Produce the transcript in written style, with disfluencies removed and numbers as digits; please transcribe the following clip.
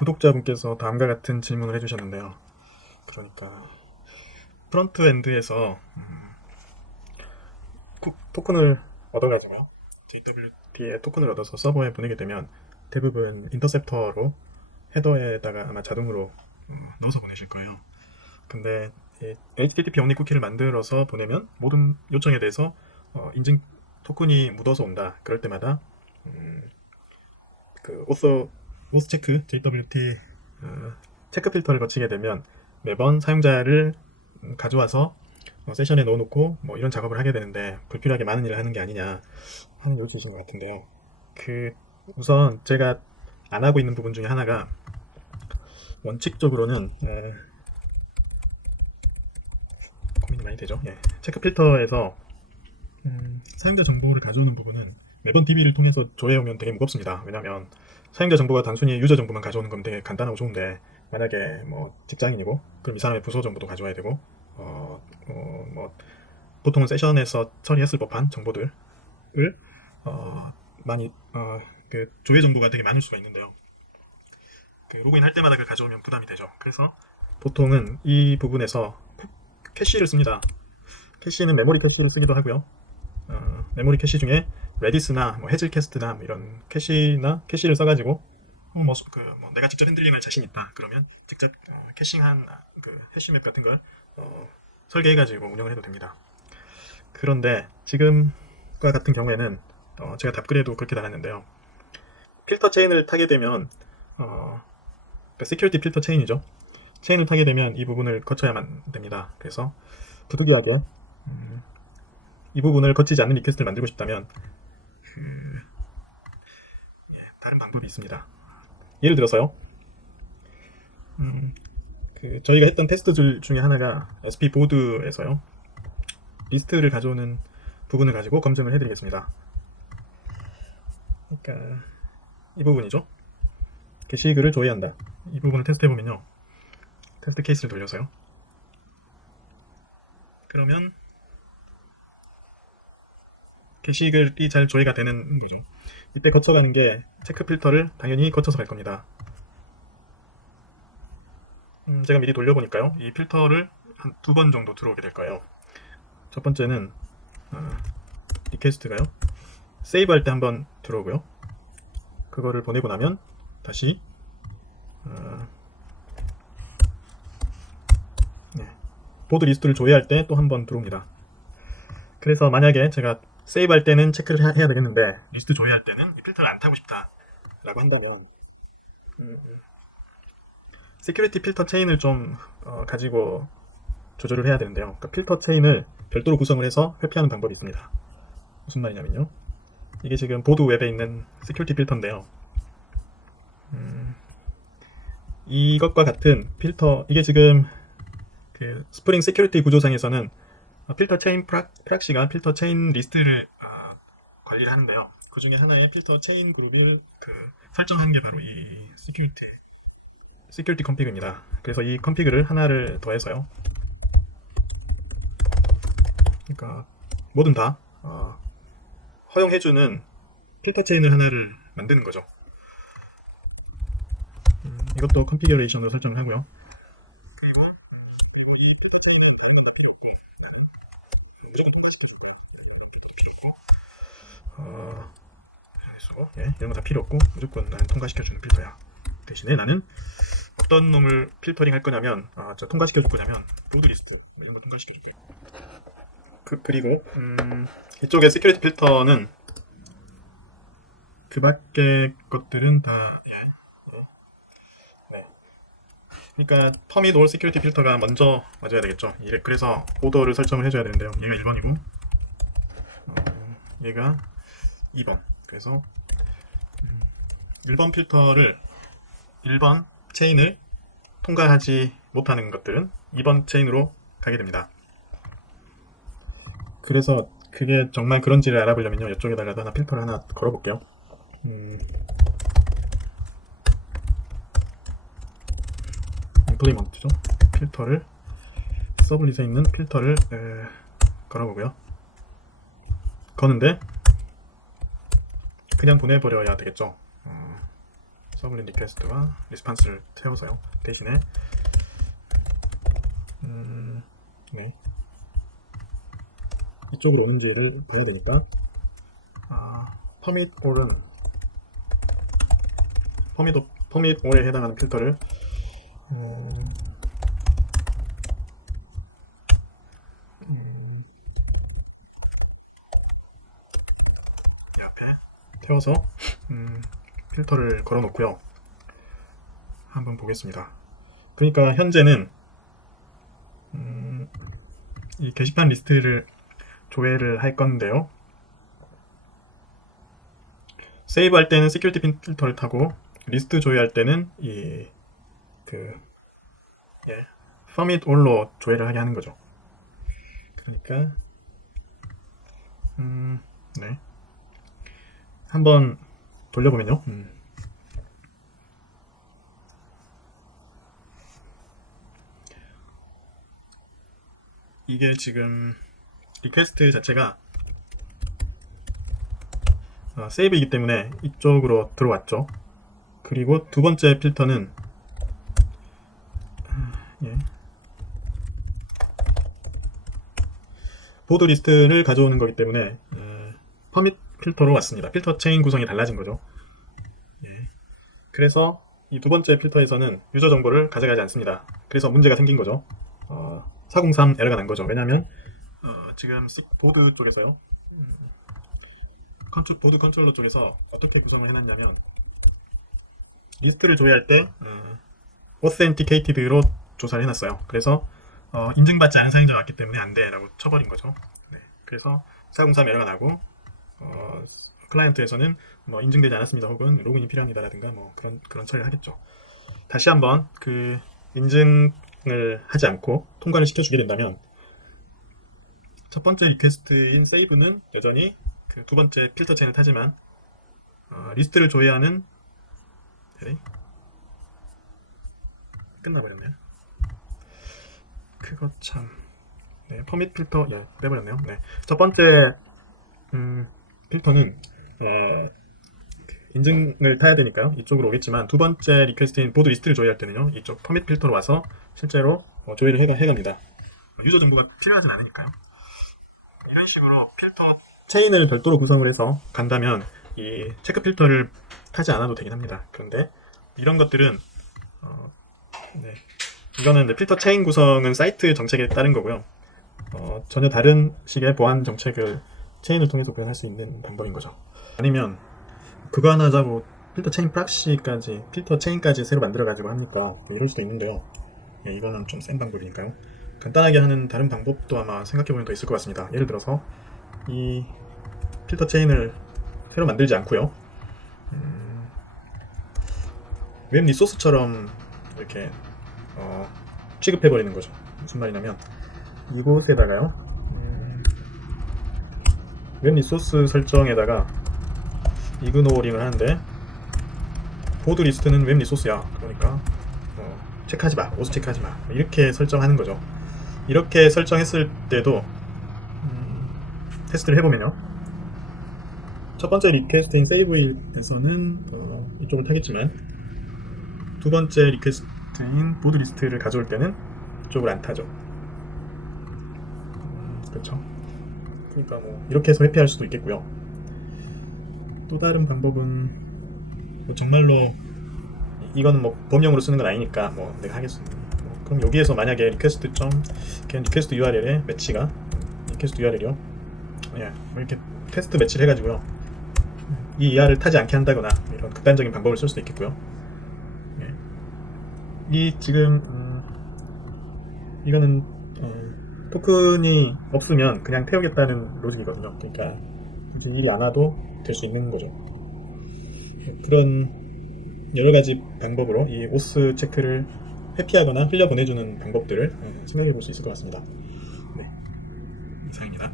구독자분께서 다음과 같은 질문을 해주셨는데요. 그러니까 프론트엔드에서 토큰을 얻어가지고요. JWT의 토큰을 얻어서 서버에 보내게 되면 대부분 인터셉터로 헤더에다가 아마 자동으로 넣어서 보내실 거예요. 근데 HTTP only 쿠키를 만들어서 보내면 모든 요청에 대해서 인증 토큰이 묻어서 온다. 그럴 때마다 그 오스 체크 JWT 체크 필터를 거치게 되면 매번 사용자를 가져와서 세션에 넣어놓고 뭐 이런 작업을 하게 되는데 불필요하게 많은 일을 하는 게 아니냐 하는 요소인 것 같은데요. 그 우선 제가 안 하고 있는 부분 중에 하나가 원칙적으로는 고민이 많이 되죠. 예. 체크 필터에서 사용자 정보를 가져오는 부분은 매번 DB를 통해서 조회해오면 되게 무겁습니다. 왜냐하면 사용자 정보가 단순히 유저 정보만 가져오는 건 되게 간단하고 좋은데 만약에 뭐 직장인이고 그럼 이 사람의 부서 정보도 가져와야 되고 뭐 보통은 세션에서 처리했을 법한 정보들을 어, 많이 그 조회 정보가 되게 많을 수가 있는데요. 그 로그인 할 때마다 그걸 가져오면 부담이 되죠. 그래서 보통은 이 부분에서 캐시를 씁니다. 캐시는 메모리 캐시를 쓰기도 하고요. 메모리 캐시 중에 레디스나 뭐 해즐캐스트나 뭐 이런 캐시를 써가지고 내가 직접 핸들링할 자신 있다 그러면 직접 캐싱한 그 해시맵 같은 걸 설계해가지고 운영을 해도 됩니다. 그런데 지금과 같은 경우에는 제가 답글에도 그렇게 달았는데요. 필터 체인을 타게 되면 그러니까 시큐리티 필터 체인이죠. 체인을 타게 되면 이 부분을 거쳐야만 됩니다. 그래서 부득이하게 이 부분을 거치지 않는 리퀘스트를 만들고 싶다면 다른 방법이 있습니다. 예를 들어서요. 저희가 했던 테스트 중에 하나가 SP 보드에서요. 리스트를 가져오는 부분을 가지고 검증을 해드리겠습니다. 그러니까 이 부분이죠. 게시글을 조회한다. 이 부분을 테스트해보면요. 테스트 케이스를 돌려서요. 그러면 게시글이 잘 조회가 되는 거죠. 이때 거쳐가는 게 체크 필터를 당연히 거쳐서 갈 겁니다. 제가 미리 돌려보니까요. 이 필터를 한 2번 정도 들어오게 될 거예요. 첫 번째는 리퀘스트가요. 세이브 할 때 한번 들어오고요. 그거를 보내고 나면 다시 보드 리스트를 조회할 때 또 한번 들어옵니다. 그래서 만약에 제가 세이브 할 때는 체크를 해야 되겠는데 리스트 조회할 때는 이 필터를 안 타고 싶다 라고 한다면 시큐리티 필터 체인을 좀 가지고 조절을 해야 되는데요. 그러니까 필터 체인을 별도로 구성을 해서 회피하는 방법이 있습니다. 무슨 말이냐면요. 이게 지금 보드 웹에 있는 시큐리티 필터인데요. 이것과 같은 필터, 이게 지금 그 스프링 시큐리티 구조상에서는 필터 체인 프락시가 필터 체인 리스트를 관리를 하는데요. 그 중에 하나의 필터 체인 그룹을 설정한 게 바로 이 시큐리티 컴피그입니다. 그래서 이 컴피그를 하나를 더해서요. 그러니까 뭐든 다 허용해주는 필터 체인을 하나를 만드는 거죠. 이것도 컨피규레이션으로 설정을 하고요. 이런 거 다 필요 없고 무조건 나는 통과시켜주는 필터야. 대신에 나는 어떤 놈을 필터링 할 거냐면 통과시켜줄 거냐면 보드 리스트 이런 거 통과시켜줄 거예요. 그리고 이쪽에 시큐리티 필터는 그 밖의 것들은 다 그러니까 퍼밋 올 시큐리티 필터가 먼저 맞아야 되겠죠. 그래서 오더를 설정을 해줘야 되는데요. 얘가 1번이고 얘가 2번. 그래서 1번 필터를 1번 체인을 통과하지 못하는 것들은 2번 체인으로 가게 됩니다. 그래서 그게 정말 그런지를 알아보려면요. 이쪽에다가 하나 필터를 하나 걸어볼게요. 임플리먼트죠. 필터를 서블릿에 있는 필터를 걸어보고요. 거는데 그냥 보내버려야 되겠죠. 서블린 리퀘스트와 리스판스를 채워서요. 대신에 네. 이쪽으로 오는지를 봐야 되니까 퍼밋 올은 퍼밋 올에 해당하는 필터를 이 앞에 태워서 필터를 걸어 놓고요. 한번 보겠습니다. 그러니까 현재는 이 게시판 리스트를 조회를 할 건데요. 세이브 할 때는 시큐리티 필터를 타고 리스트 조회할 때는 퍼밋 올로 조회를 하게 하는 거죠. 그러니까 네. 한번 돌려보면요. 이게 지금 리퀘스트 자체가 세이브이기 때문에 이쪽으로 들어왔죠. 그리고 두 번째 필터는 보드 리스트를 가져오는 거기 때문에 퍼밋 필터로 왔습니다. 필터 체인 구성이 달라진 거죠. 그래서 이 두 번째 필터에서는 유저 정보를 가져가지 않습니다. 그래서 문제가 생긴 거죠. 403 에러가 난 거죠. 왜냐하면 지금 보드 쪽에서요. 보드 컨트롤러 쪽에서 어떻게 구성을 해놨냐면 리스트를 조회할 때 Authenticated로 조사를 해놨어요. 그래서 인증받지 않은 사용자가 왔기 때문에 안 돼 라고 쳐버린 거죠. 네. 그래서 403 에러가 나고 클라이언트에서는 뭐 인증되지 않았습니다 혹은 로그인이 필요합니다 라든가 뭐 그런 처리를 하겠죠. 다시 한번 그 인증을 하지 않고 통과를 시켜주게 된다면 첫 번째 리퀘스트인 세이브는 여전히 그 두 번째 필터 체인을 타지만 리스트를 조회하는 끝나버렸네요. 그거 참 퍼밋 필터 빼버렸네요. 첫 번째 필터는 인증을 타야 되니까요. 이쪽으로 오겠지만 두 번째 리퀘스트인 보드 리스트를 조회할 때는요. 이쪽 퍼밋 필터로 와서 실제로 조회를 해갑니다. 유저 정보가 필요하진 않으니까요. 이런 식으로 필터 체인을 별도로 구성을 해서 간다면 이 체크 필터를 타지 않아도 되긴 합니다. 그런데 이런 것들은 이거는 필터 체인 구성은 사이트 정책에 따른 거고요. 전혀 다른 식의 보안 정책을 체인을 통해서 구현할 수 있는 방법인 거죠. 아니면 그거 하나 하자고 필터 체인 프락시까지 필터 체인까지 새로 만들어 가지고 합니까? 이럴 수도 있는데요. 이거는 좀 센 방법이니까요. 간단하게 하는 다른 방법도 아마 생각해보면 더 있을 것 같습니다. 예를 들어서 이 필터 체인을 새로 만들지 않고요. 웹 리소스처럼 이렇게 취급해버리는 거죠. 무슨 말이냐면 이곳에다가요. 웹 리소스 설정에다가 이그노링을 하는데 보드 리스트는 웹 리소스야. 그러니까 체크하지 마. 오스 체크하지 마. 이렇게 설정하는 거죠. 이렇게 설정했을 때도 테스트를 해보면요. 첫 번째 리퀘스트인 세이브에서는 이쪽을 타겠지만 두 번째 리퀘스트인 보드 리스트를 가져올 때는 이쪽을 안 타죠. 그렇죠. 그러니까 뭐 이렇게 해서 회피할 수도 있겠고요. 또 다른 방법은 뭐 정말로 이거는 뭐 범용으로 쓰는 건 아니니까 뭐 내가 하겠습니다. 그럼 여기에서 만약에 리퀘스트 URL에 매치가 리퀘스트 URL이요. 뭐 이렇게 테스트 매치를 해가지고요. 이 이하를 타지 않게 한다거나 이런 극단적인 방법을 쓸 수도 있겠고요. 이 지금 이거는 토큰이 없으면 그냥 태우겠다는 로직이거든요. 그러니까 일이 안 와도 될 수 있는 거죠. 그런 여러 가지 방법으로 이 오스 체크를 회피하거나 흘려 보내주는 방법들을 생각해 볼 수 있을 것 같습니다. 이상입니다.